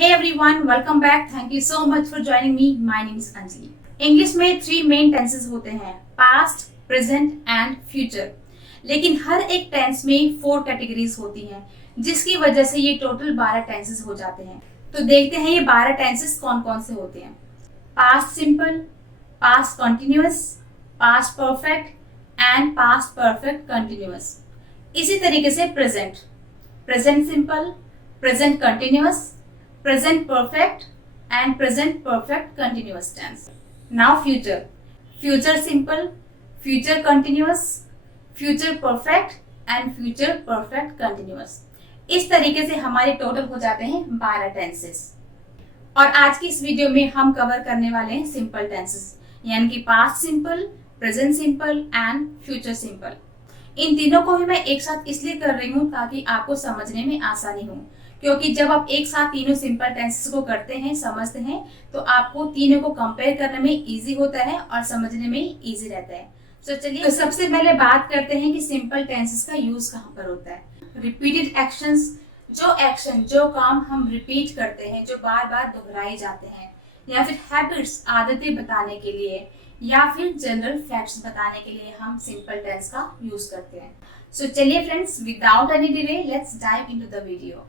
Hey everyone, welcome back. Thank you so much for joining me. My name is Anjali. English में 3 main tenses होते हैं, past, present and future. लेकिन हर एक tense में 4 categories होती हैं, जिसकी वजह से ये टोटल 12 टेंसेस हो जाते हैं। तो देखते हैं ये 12 टेंसेस कौन कौन से होते हैं। Past simple, past continuous, past perfect and past perfect continuous. इसी तरीके से present, present simple, present continuous, present perfect and present perfect continuous tense. Now future, future simple, future continuous, future perfect and future perfect continuous. इस तरीके से हमारे total हो जाते हैं 12 टेंसेस। और आज की इस वीडियो में हम कवर करने वाले हैं सिंपल टेंसेस, यानी कि past simple, present simple and future simple. इन तीनों को ही मैं एक साथ इसलिए कर रही हूँ ताकि आपको समझने में आसानी हो, क्योंकि जब आप एक साथ तीनों सिंपल टेंसेस को करते हैं, समझते हैं, तो आपको तीनों को कंपेयर करने में इजी होता है और समझने में इजी रहता है। तो चलिए तो सबसे पहले बात करते हैं कि सिंपल टेंसेस का यूज कहाँ पर होता है। रिपीटेड एक्शंस, जो एक्शन, जो काम हम रिपीट करते हैं, जो बार बार दोहराए जाते हैं, या फिर हैबिट्स, आदतें बताने के लिए, या फिर जनरल फैक्ट्स बताने के लिए हम सिंपल टेंस का यूज करते हैं। सो चलिए friends, without any delay let's dive into the video.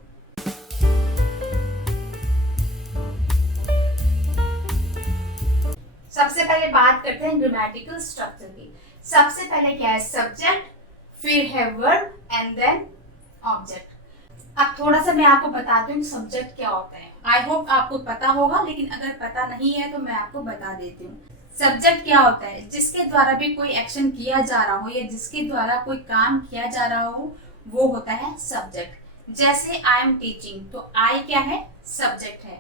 सबसे पहले बात करते हैं ग्रामेटिकल स्ट्रक्चर की। सबसे पहले क्या है? सब्जेक्ट, फिर है वर्ब एंड देन ऑब्जेक्ट। अब थोड़ा सा मैं आपको बताती हूँ सब्जेक्ट क्या होता है। आई होप आपको पता होगा, लेकिन अगर पता नहीं है तो मैं आपको बता देती हूँ। सब्जेक्ट क्या होता है? जिसके द्वारा भी कोई एक्शन किया जा रहा हो या जिसके द्वारा कोई काम किया जा रहा हो, वो होता है सब्जेक्ट। जैसे आई एम टीचिंग, तो आई क्या है? सब्जेक्ट है।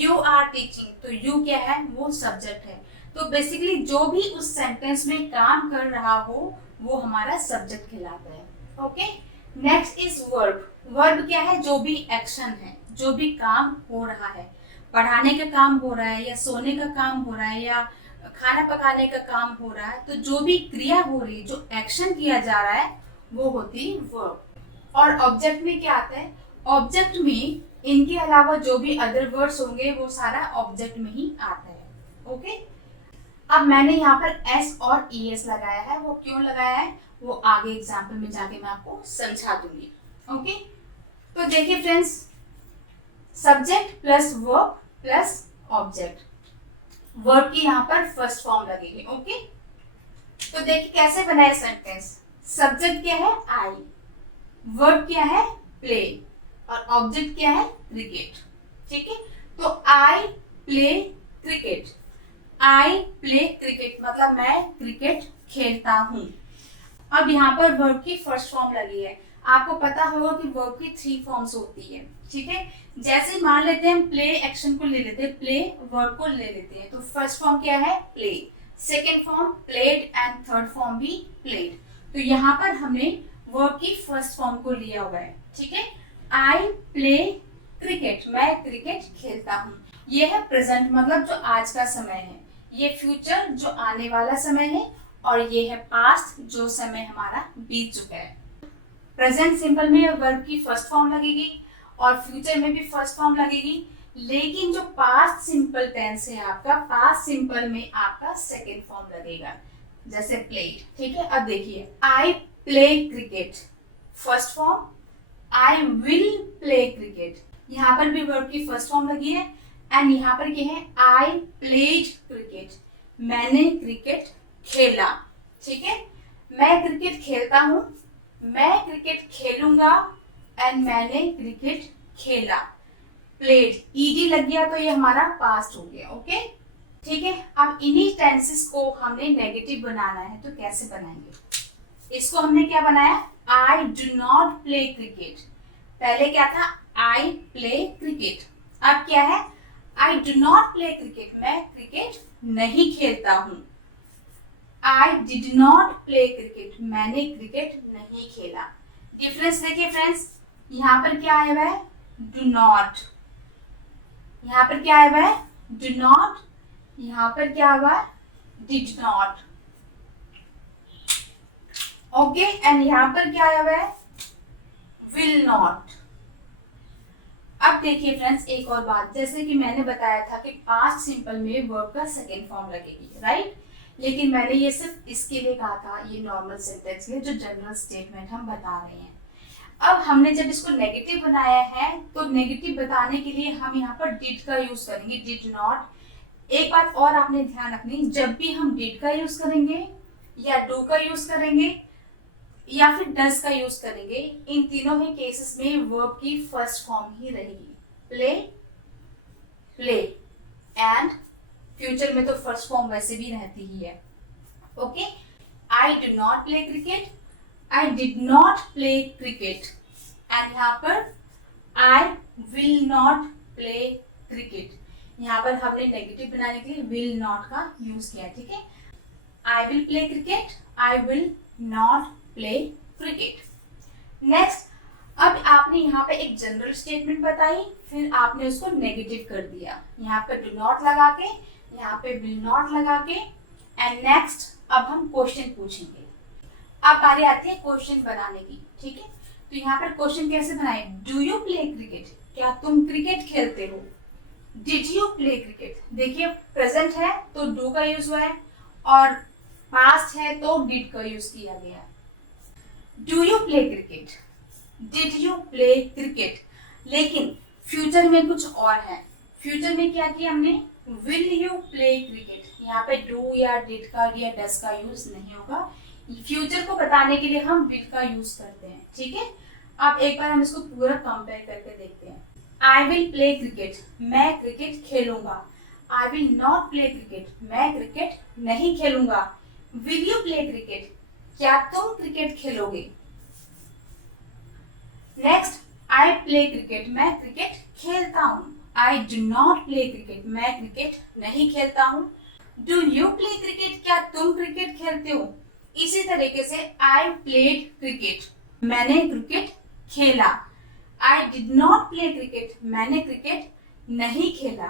यू आर टीचिंग, तो यू क्या है? वो सब्जेक्ट है। तो बेसिकली जो भी उस सेंटेंस में काम कर रहा हो वो हमारा सब्जेक्ट कहलाता है। Okay, next is verb. Verb क्या है? जो भी एक्शन है, जो भी काम हो रहा है, पढ़ाने का काम हो रहा है या सोने का काम हो रहा है या खाना पकाने का काम हो रहा है, तो जो भी क्रिया हो रही है, जो एक्शन किया जा रहा है, वो होती है वर्ब। और ऑब्जेक्ट में क्या आता है? ऑब्जेक्ट में इनके अलावा जो भी अदर वर्ड्स होंगे वो सारा ऑब्जेक्ट में ही आता है। ओके, अब मैंने यहाँ पर एस और ईएस लगाया है। वो क्यों लगाया है वो आगे एग्जाम्पल में जाके मैं आपको समझा दूंगी। ओके, तो देखिए friends, subject plus verb plus object, verb की यहाँ पर फर्स्ट फॉर्म लगेगी। ओके, तो देखिए कैसे बनाए सेंटेंस। सब्जेक्ट क्या है? आई, वर्ब क्या है? प्ले, और ऑब्जेक्ट क्या है? क्रिकेट। ठीक है, तो I play cricket. I play cricket मतलब मैं क्रिकेट खेलता हूँ। अब यहाँ पर वर्ब की फर्स्ट फॉर्म लगी है। आपको पता होगा कि वर्ब की 3 फॉर्म्स होती है। ठीक है, जैसे मान लेते हैं हम प्ले एक्शन को ले लेते हैं, प्ले वर्ब को ले लेते हैं, तो फर्स्ट फॉर्म क्या है? Play, second form played and third form भी प्लेड। तो यहाँ पर हमने वर्ब की फर्स्ट फॉर्म को लिया हुआ है। ठीक है, आई प्ले क्रिकेट, मैं क्रिकेट खेलता हूँ। ये है प्रेजेंट मतलब जो आज का समय है, ये फ्यूचर जो आने वाला समय है, और ये है पास्ट जो समय हमारा बीत चुका है। प्रेजेंट सिंपल में वर्ब की फर्स्ट फॉर्म लगेगी और फ्यूचर में भी फर्स्ट फॉर्म लगेगी, लेकिन जो पास्ट सिंपल टेंस है आपका, पास्ट सिंपल में आपका सेकेंड फॉर्म लगेगा, जैसे प्लेड। ठीक है, अब देखिए, I play cricket first form, I will play cricket, यहाँ पर भी वर्ब की फर्स्ट फॉर्म लगी है। एंड यहाँ पर क्या है? आई प्लेड क्रिकेट, मैंने क्रिकेट खेला। ठीक है, मैं क्रिकेट खेलता हूँ, मैं क्रिकेट खेलूंगा, एंड मैंने क्रिकेट खेला। प्लेड ईडी लग गया तो ये हमारा पास्ट हो गया। ओके, ठीक है, अब इन्हीं टेंसेस को हमने नेगेटिव बनाना है, तो कैसे बनाएंगे? इसको हमने क्या बनाया? I do not play cricket. पहले क्या था? I play cricket. अब क्या है? I do not play cricket, मैं क्रिकेट नहीं खेलता हूँ। I did not play cricket, मैंने क्रिकेट नहीं खेला। डिफरेंस देखिए फ्रेंड्स, यहाँ पर क्या आया हुआ है? डू नॉट, यहाँ पर क्या आया हुआ है? डू नॉट, यहाँ पर क्या हुआ है? Did not. ओके, एंड यहाँ पर क्या आया हुआ है? Will not. अब देखिए फ्रेंड्स, एक और बात, जैसे कि मैंने बताया था कि पास्ट सिंपल में वर्ब का सेकेंड फॉर्म लगेगी, राइट। लेकिन मैंने ये सिर्फ इसके लिए कहा था, ये नॉर्मल सेंटेंस के जो जनरल स्टेटमेंट हम बता रहे हैं। अब हमने जब इसको नेगेटिव बनाया है तो नेगेटिव बताने के लिए हम यहाँ पर डिड का यूज करेंगे, डिड नॉट। एक बात और आपने ध्यान रखनी, जब भी हम डिड का यूज करेंगे या डू का यूज करेंगे या फिर डज का यूज करेंगे, इन तीनों ही केसेस में वर्ब की फर्स्ट फॉर्म ही रहेगी, प्ले, प्ले। एंड फ्यूचर में तो फर्स्ट फॉर्म वैसे भी रहती ही है। Okay, I do not play cricket, I did not play cricket. And यहाँ पर I will not play cricket, यहाँ पर हमने नेगेटिव बनाने के लिए विल नॉट का यूज किया, ठीक है। I will play cricket, I will not play cricket. Next, अब आपने यहाँ पे एक जनरल स्टेटमेंट बताई, फिर आपने उसको नेगेटिव कर दिया, यहाँ पे डू नॉट लगा के, यहाँ पे विल नॉट लगा के। एंड नेक्स्ट, अब हम क्वेश्चन पूछेंगे। अब बारी आती है क्वेश्चन बनाने की, ठीक है। तो यहाँ पर क्वेश्चन कैसे बनाए, डू यू प्ले क्रिकेट, क्या तुम क्रिकेट खेलते हो। डिड यू प्ले क्रिकेट, देखिए प्रेजेंट है तो डू का यूज हुआ है और पास्ट है तो डिड का यूज किया गया। Do you play cricket, did you play cricket. लेकिन फ्यूचर में कुछ और है, फ्यूचर में क्या किया हमने, विल यू प्ले क्रिकेट। यहाँ पे डू या डिड का या डस का यूज नहीं होगा, फ्यूचर को बताने के लिए हम विल का यूज करते हैं, ठीक है। अब एक बार हम इसको पूरा कंपेयर करके देखते हैं। आई विल प्ले क्रिकेट, मैं क्रिकेट खेलूंगा। I will not play cricket, मैं क्रिकेट नहीं खेलूंगा। विल यू प्ले क्रिकेट, क्या तुम क्रिकेट खेलोगे। नेक्स्ट, आई प्ले क्रिकेट, मैं क्रिकेट खेलता हूँ। I do not play cricket, मैं क्रिकेट नहीं खेलता हूँ। डू यू प्ले क्रिकेट, क्या तुम क्रिकेट खेलते हो। इसी तरीके से आई प्लेड क्रिकेट, मैंने क्रिकेट खेला। I did not play cricket, मैंने क्रिकेट नहीं खेला।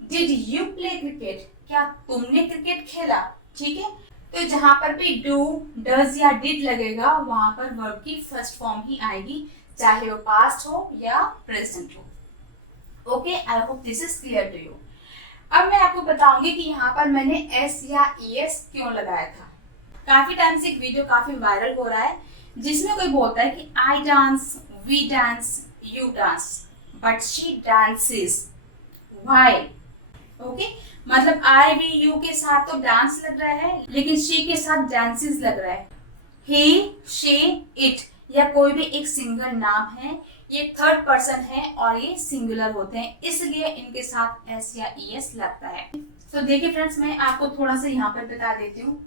डिड यू प्ले क्रिकेट, क्या तुमने क्रिकेट खेला, ठीक है। तो जहां पर भी डू, डज या डिड लगेगा वहां पर वर्ब की फर्स्ट फॉर्म ही आएगी, चाहे वो पास्ट हो या प्रेजेंट हो। Okay, I hope this is clear to you. अब मैं आपको बताऊंगी कि यहाँ पर मैंने एस या ईएस क्यों लगाया था। काफी टाइम से एक वीडियो काफी वायरल हो रहा है जिसमें कोई बोलता है कि I dance, we dance, you dance, but she dances. Why. Okay, मतलब आई वी यू के साथ तो डांस लग रहा है लेकिन शी के साथ डांसेस लग रहा है। ही, शी, इट या कोई भी एक सिंगल नाम है, ये थर्ड पर्सन है और ये सिंगुलर होते हैं, इसलिए इनके साथ एस या ईएस लगता है। तो देखिए फ्रेंड्स, मैं आपको थोड़ा सा यहाँ पर बता देती हूँ।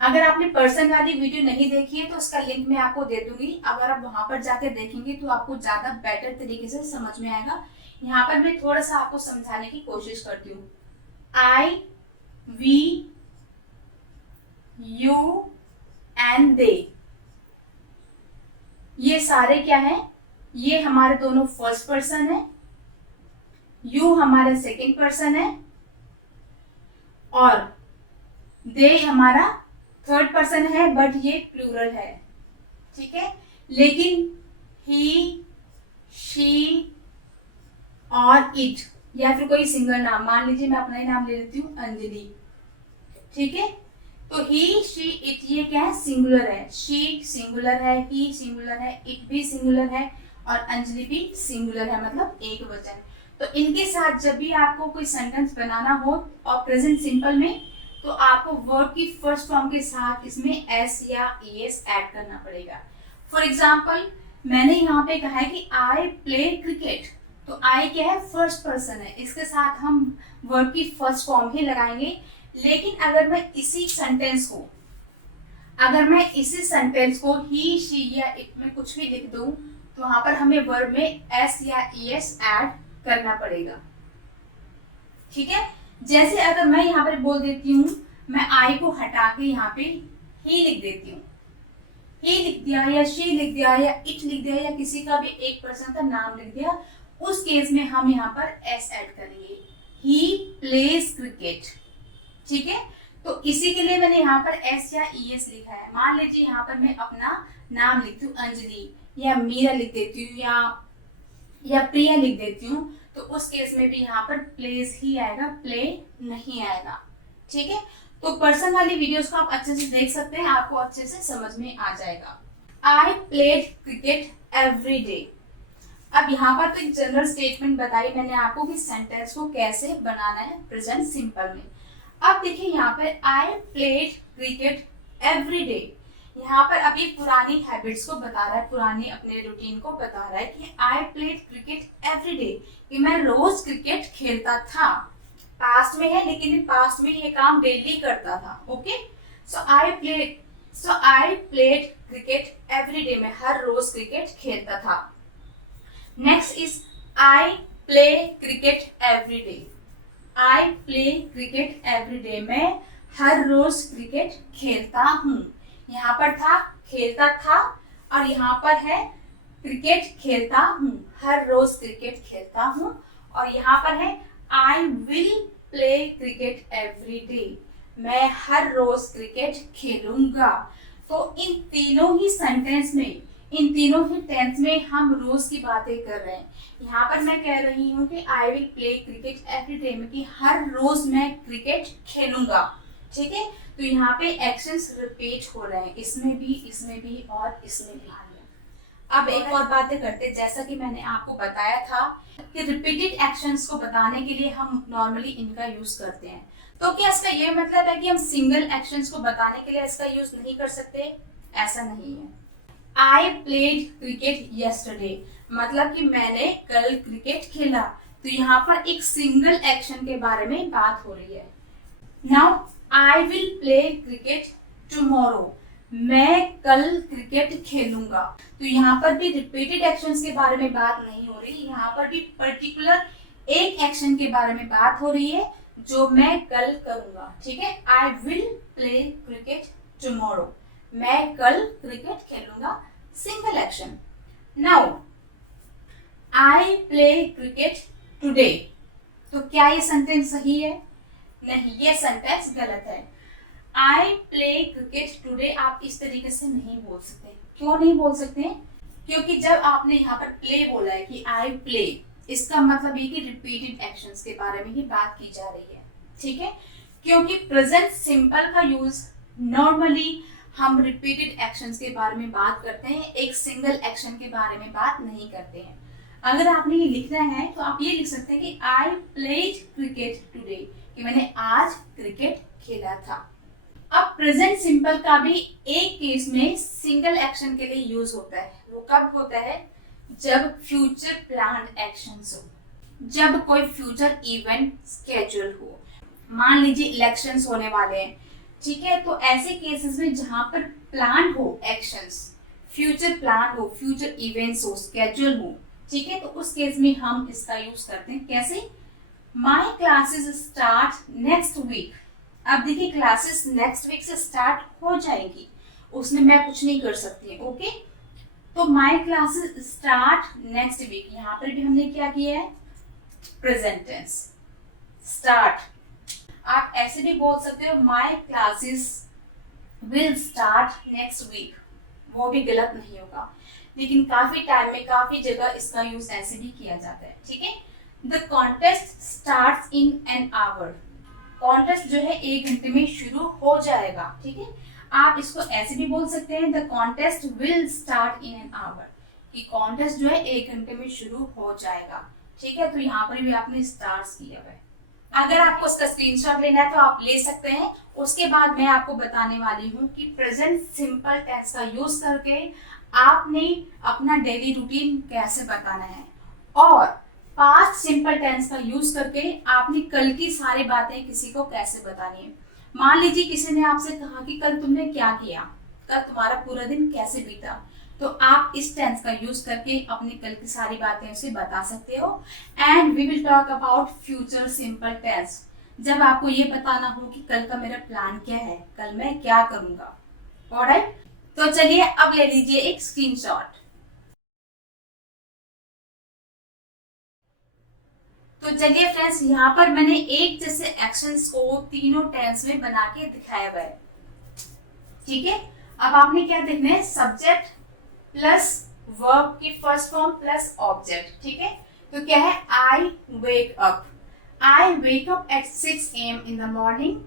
अगर आपने पर्सन वाली वीडियो नहीं देखी है तो उसका लिंक मैं आपको दे दूंगी, अगर आप वहां पर जाके देखेंगे तो आपको ज्यादा बेटर तरीके से समझ में आएगा। यहाँ पर मैं थोड़ा सा आपको समझाने की कोशिश करती हूँ। आई, वी, यू एंड दे, ये सारे क्या है, ये हमारे दोनों फर्स्ट पर्सन है, यू हमारा सेकंड पर्सन है और दे हमारा थर्ड पर्सन है, बट ये प्लूरल है, ठीक है। लेकिन ही, शी और इट या फिर कोई सिंगल नाम, मान लीजिए मैं अपना ही नाम ले लेती हूँ, अंजलि, ठीक है। तो ही, शी, इट ये क्या है, सिंगुलर है। शी सिंगुलर है, ही सिंगुलर है, इट भी सिंगुलर है और अंजलि भी सिंगुलर है, मतलब एक वचन। तो इनके साथ जब भी आपको कोई सेंटेंस बनाना हो और प्रेजेंट सिंपल में, तो आपको वर्ब की फर्स्ट फॉर्म के साथ इसमें एस या ईएस ऐड करना पड़ेगा। फॉर एग्जाम्पल, मैंने यहाँ पे कहा है कि आई प्ले क्रिकेट, तो आई क्या है, फर्स्ट पर्सन है, इसके साथ हम वर्ब की फर्स्ट फॉर्म ही लगाएंगे। लेकिन अगर मैं इसी सेंटेंस को ही, शी या इट में कुछ भी लिख दूं तो वहां पर हमें वर्ब में एस या ईएस ऐड करना पड़ेगा, ठीक है। जैसे अगर मैं यहाँ पर बोल देती हूँ, मैं आई को हटा के यहाँ पे ही लिख देती हूँ, ही लिख दिया या शी लिख दिया या इट लिख दिया या किसी का भी एक पर्सन का नाम लिख दिया, उस केस में हम यहाँ पर एस ऐड करेंगे, ही प्लेज क्रिकेट, ठीक है। तो इसी के लिए मैंने यहाँ पर एस या ईएस लिखा है। मान लीजिए यहाँ पर मैं अपना नाम लिखती हूँ अंजलि, या मीरा लिख देती हूँ, या या प्रिया लिख देती हूँ तो उस केस में भी यहाँ पर प्लेज ही आएगा, प्ले नहीं आएगा। ठीक है, तो पर्सन वाली वीडियोस को आप अच्छे से देख सकते हैं, आपको अच्छे से समझ में आ जाएगा। I played cricket every day. अब यहाँ पर तो एक जनरल स्टेटमेंट बताई मैंने आपको कि सेंटेंस को कैसे बनाना है प्रेजेंट सिंपल में। अब देखिए यहाँ पर I played cricket every day, यहाँ पर अभी पुरानी हैबिट्स को बता रहा है, पुरानी अपने रूटीन को बता रहा है कि I played cricket every day, कि मैं रोज क्रिकेट खेलता था। पास्ट में है लेकिन पास्ट में ये काम डेली करता था। Okay, so I played cricket every day, मैं हर रोज क्रिकेट खेलता था। Next is I play cricket every day. I play cricket every day, मैं हर रोज क्रिकेट खेलता हूँ। यहाँ पर था खेलता था और यहाँ पर है क्रिकेट खेलता हूँ, हर रोज क्रिकेट खेलता हूँ। और यहाँ पर है I will play cricket every day, मैं हर रोज क्रिकेट खेलूंगा। तो इन तीनों ही सेंटेंस में, इन तीनों ही टेंस में हम रोज की बातें कर रहे हैं। यहाँ पर मैं कह रही हूँ कि I will play cricket every day में कि हर रोज मैं क्रिकेट खेलूंगा। ठीक है, तो यहाँ पे एक्शंस रिपीट हो रहे हैं, इसमें भी और इसमें भी। अब एक और बातें करते हैं, जैसा कि मैंने आपको बताया था कि रिपीटेड एक्शंस को बताने के लिए हम नॉर्मली इनका यूज करते हैं। तो क्या इसका ये मतलब है कि हम सिंगल एक्शंस को बताने के लिए इसका यूज नहीं कर सकते? ऐसा नहीं है। आई प्लेड क्रिकेट यस्टरडे, मतलब कि मैंने कल क्रिकेट खेला, तो यहाँ पर एक सिंगल एक्शन के बारे में बात हो रही है। Now I will play cricket tomorrow, मैं कल क्रिकेट खेलूंगा। तो यहाँ पर भी रिपीटेड एक्शंस के बारे में बात नहीं हो रही, यहाँ पर भी पर्टिकुलर एक एक्शन के बारे में बात हो रही है जो मैं कल करूंगा। ठीक है, I will play cricket tomorrow, मैं कल क्रिकेट खेलूंगा, single action. Now I play cricket today, तो क्या ये सेंटेंस सही है? नहीं, ये सेंटेंस गलत है। आई प्ले क्रिकेट टुडे आप इस तरीके से नहीं बोल सकते। क्यों नहीं बोल सकते? क्योंकि जब आपने यहाँ पर प्ले बोला है कि आई प्ले, इसका मतलब ये कि रिपीटेड एक्शंस के बारे में ही बात की जा रही है। ठीक है, क्योंकि प्रेजेंट सिंपल का यूज नॉर्मली हम रिपीटेड एक्शंस के बारे में बात करते हैं, एक सिंगल एक्शन के बारे में बात नहीं करते हैं। अगर आपने ये लिखना है तो आप ये लिख सकते हैं कि आई प्लेड क्रिकेट टुडे, कि मैंने आज क्रिकेट खेला था। अब प्रेजेंट सिंपल का भी एक केस में सिंगल एक्शन के लिए यूज होता है। वो कब होता है? जब फ्यूचर प्लान्ड एक्शंस हो, जब कोई फ्यूचर इवेंट स्केड्यूल हो। मान लीजिए इलेक्शंस होने वाले हैं, ठीक है, तो ऐसे केसेस में जहां पर प्लान हो एक्शंस, फ्यूचर प्लान हो, फ्यूचर इवेंट्स हो, स्केड्यूल हो, ठीक है, तो उस केस में हम इसका यूज करते हैं। कैसे? My classes start next week. अब देखिए क्लासेस नेक्स्ट वीक से स्टार्ट हो जाएगी, उसमें मैं कुछ नहीं कर सकती। ओके, तो my classes start next week, यहाँ पर भी हमने क्या किया है? Present tense start. आप ऐसे भी बोल सकते हो my classes will start next week, वो भी गलत नहीं होगा, लेकिन काफी टाइम में काफी जगह इसका यूज ऐसे भी किया जाता है। ठीक है, the contest starts in an hour, contest जो है 1 घंटे में शुरू हो जाएगा। ठीक है, आप इसको ऐसे भी बोल सकते हैं the contest will start in an hour, कि कॉन्टेस्ट जो है 1 घंटे में शुरू हो जाएगा। ठीक है, तो यहाँ पर भी आपने स्टार्ट किया हुआ है। अगर आपको उसका स्क्रीनशॉट लेना है तो आप ले सकते हैं। उसके बाद मैं आपको बताने वाली हूँ कि प्रेजेंट सिंपल टेंस का यूज करके आपने अपना डेली रूटीन कैसे बताना है, और पास्ट सिंपल टेंस का यूज करके आपने कल की सारी बातें किसी को कैसे बतानी है। मान लीजिए किसी ने आपसे कहा कि कल तुमने क्या किया, कल तुम्हारा पूरा दिन कैसे बीता, तो आप इस टेंस का यूज करके अपनी कल की सारी बातें उसे बता सकते हो। And we will talk about future simple tense, जब आपको ये बताना हो कि कल का मेरा प्लान क्या है, कल मैं क्या करूंगा। ऑलराइट, तो चलिए अब ले लीजिए एक स्क्रीनशॉट। तो चलिए फ्रेंड्स, यहाँ पर मैंने एक जैसे एक्शंस को तीनों टेंस में बना के दिखाया हुआ है। ठीक है, अब आपने क्या देखना है? सब्जेक्ट प्लस वर्ब की फर्स्ट फॉर्म प्लस ऑब्जेक्ट, ठीक है। तो क्या है, I wake up, I wake up at 6 AM in the morning,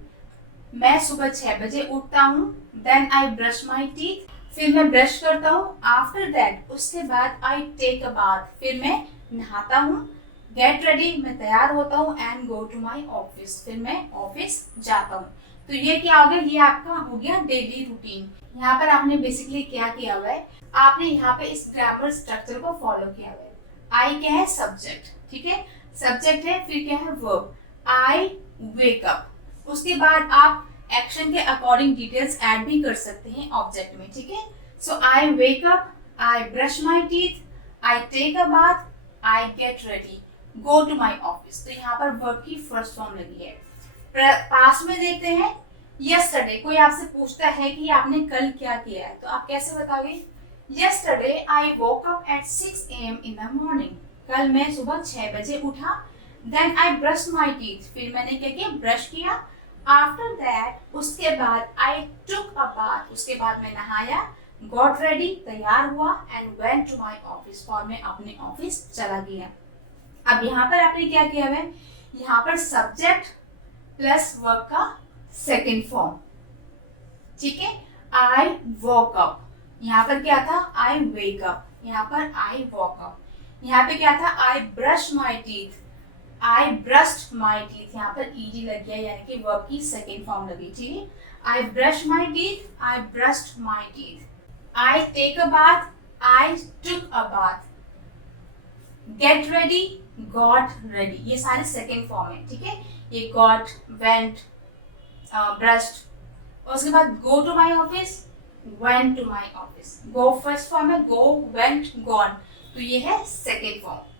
मैं सुबह 6 बजे उठता हूँ। Then I brush my teeth, फिर मैं ब्रश करता हूँ। आफ्टर दैट, उसके बाद आई टेक अ बाथ, फिर मैं नहाता हूँ। गेट रेडी, मैं तैयार होता हूँ। And go to my office, फिर मैं ऑफिस जाता हूँ। तो ये क्या हो गया, ये आपका हो गया डेली रूटीन। यहाँ पर आपने बेसिकली क्या किया हुआ है, आपने यहाँ पे इस ग्रामर स्ट्रक्चर को फॉलो किया हुआ है। आई क्या है, सब्जेक्ट, ठीक है, सब्जेक्ट है, फिर क्या है, वर्ब, आई वेक अप। उसके बाद आप एक्शन के अकॉर्डिंग डिटेल्स ऐड भी कर सकते हैं ऑब्जेक्ट में, ठीक है। So I wake up, I brush my teeth, I take a bath, I get ready, go to my office. तो यहाँ पर वर्ब की फर्स्ट फॉर्म लगी है। पास्ट में देखते हैं, यस्टरडे, कोई आपसे पूछता है कि आपने कल क्या किया है, तो आप कैसे बताओगे, yesterday I woke up at 6 AM in the morning, कल मैं सुबह 6 बजे उठा। Then I brush my teeth, फिर मैंने क्या किया, ब्रश किया। आफ्टर दैट, उसके बाद आई टुक अ बाथ, उसके बाद मैं नहाया। गॉट रेडी, तैयार हुआ। And went to my office, और मैं अपने ऑफिस चला गया। अब यहाँ पर आपने क्या किया है, यहाँ पर सब्जेक्ट प्लस वर्ब का सेकेंड फॉर्म, ठीक है। आई वॉक अप, यहाँ पर क्या था, आई वेक अप, यहाँ पर आई वॉक अप। यहाँ पे क्या था, I brush my teeth, I brushed my teeth, यहाँ पर ईडी लग गया, यानी कि वर्ब की सेकेंड फॉर्म लगी, ठीक है। I brush my teeth, I brushed my teeth. I take a bath, I took a bath. Get ready, got ready, ये सारे सेकेंड फॉर्म है, ठीक है। ये गॉट, वेंट, ब्रश्ड। और उसके बाद go to my office, went to my office. Go first form है, गो, वेंट, गॉन, तो ये है सेकेंड फॉर्म।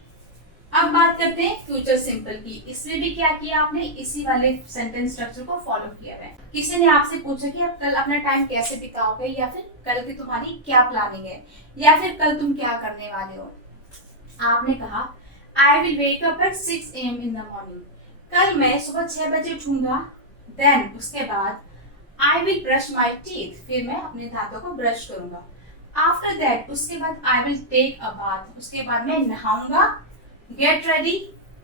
अब बात करते हैं फ्यूचर सिंपल की। इसमें भी क्या किया आपने, इसी वाले सेंटेंस स्ट्रक्चर को फॉलो किया है। किसी ने आपसे पूछा कि आप कल अपना टाइम कैसे बिताओगे, या फिर कल की तुम्हारी क्या प्लानिंग है, या फिर कल तुम क्या करने वाले हो। आपने कहा आई will wake up at 6 AM in the morning, कल मैं सुबह 6 बजे उठूंगा। देन उसके बाद I will brush my teeth, फिर मैं अपने दांतों को ब्रश करूंगा। आफ्टर दैट, उसके बाद I will take a bath, उसके बाद मैं नहाऊंगा। Get ready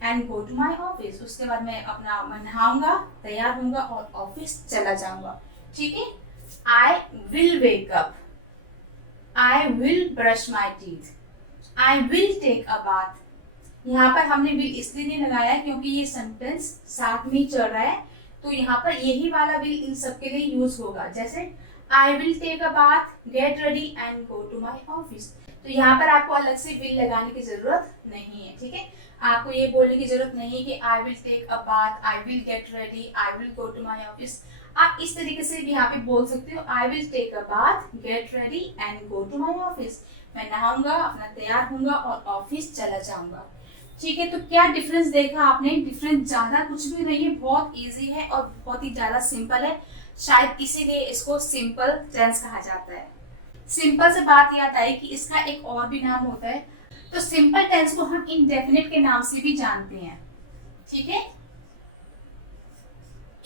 and go to my office, उसके बाद मैं नहाऊंगा, तैयार होऊंगा और ऑफिस चला जाऊंगा, ठीक है। I will wake up, I will brush my teeth, I will take a bath. यहाँ पर हमने विल इसलिए नहीं लगाया क्योंकि ये सेंटेंस साथ में ही चल रहा है, तो यहाँ पर यही वाला विल इन सबके लिए यूज होगा। जैसे I will take a bath, get ready and go to my office. तो यहाँ पर आपको अलग से विल लगाने की जरूरत नहीं है, ठीक है। आपको ये बोलने की जरूरत नहीं कि I will take a bath, I will get ready, I will go to my office. आप इस तरीके से भी यहाँ पे बोल सकते हो, I will take a bath, get ready and go to my office. मैं नहाऊंगा, अपना तैयार होऊंगा और ऑफिस चला जाऊंगा, ठीक है। तो क्या डिफरेंस देखा आपने, डिफरेंस ज्यादा कुछ भी नहीं है, बहुत इजी है और बहुत ही ज्यादा सिंपल है, शायद इसीलिए इसको सिंपल टेंस कहा जाता है। सिंपल से बात याद आई कि इसका एक और भी नाम होता है, तो सिंपल टेंस को हम इनडेफिनिट के नाम से भी जानते हैं, ठीक है।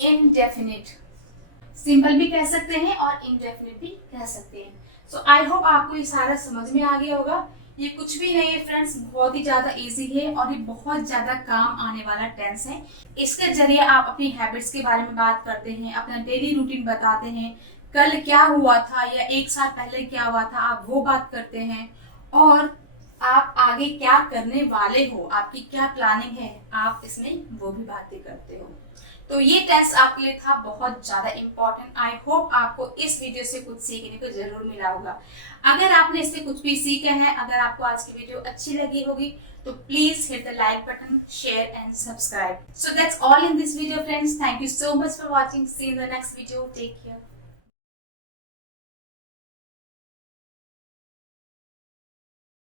इनडेफिनिट, सिंपल भी कह सकते हैं और इनडेफिनिट भी कह सकते हैं। सो आई होप आपको ये सारा समझ में आ गया होगा। ये कुछ भी नहीं है फ्रेंड्स, बहुत ही ज्यादा इजी है और ये बहुत ज्यादा काम आने वाला टेंस है। इसके जरिए आप अपनी हैबिट्स के बारे में बात करते हैं, अपना डेली रूटीन बताते हैं, कल क्या हुआ था या एक साल पहले क्या हुआ था आप वो बात करते हैं, और आप आगे क्या करने वाले हो, आपकी क्या प्लानिंग है, आप इसमें वो भी बातें करते हो। तो ये टेस्ट आपके लिए था बहुत ज्यादा इम्पोर्टेंट। आई होप आपको इस वीडियो से कुछ सीखने को जरूर मिला होगा। अगर आपने इससे कुछ भी सीखा है, अगर आपको आज की वीडियो अच्छी लगी होगी, तो please hit the like button, share and subscribe. So that's all in this video friends. Thank you so much for watching. See in the next video. Take care.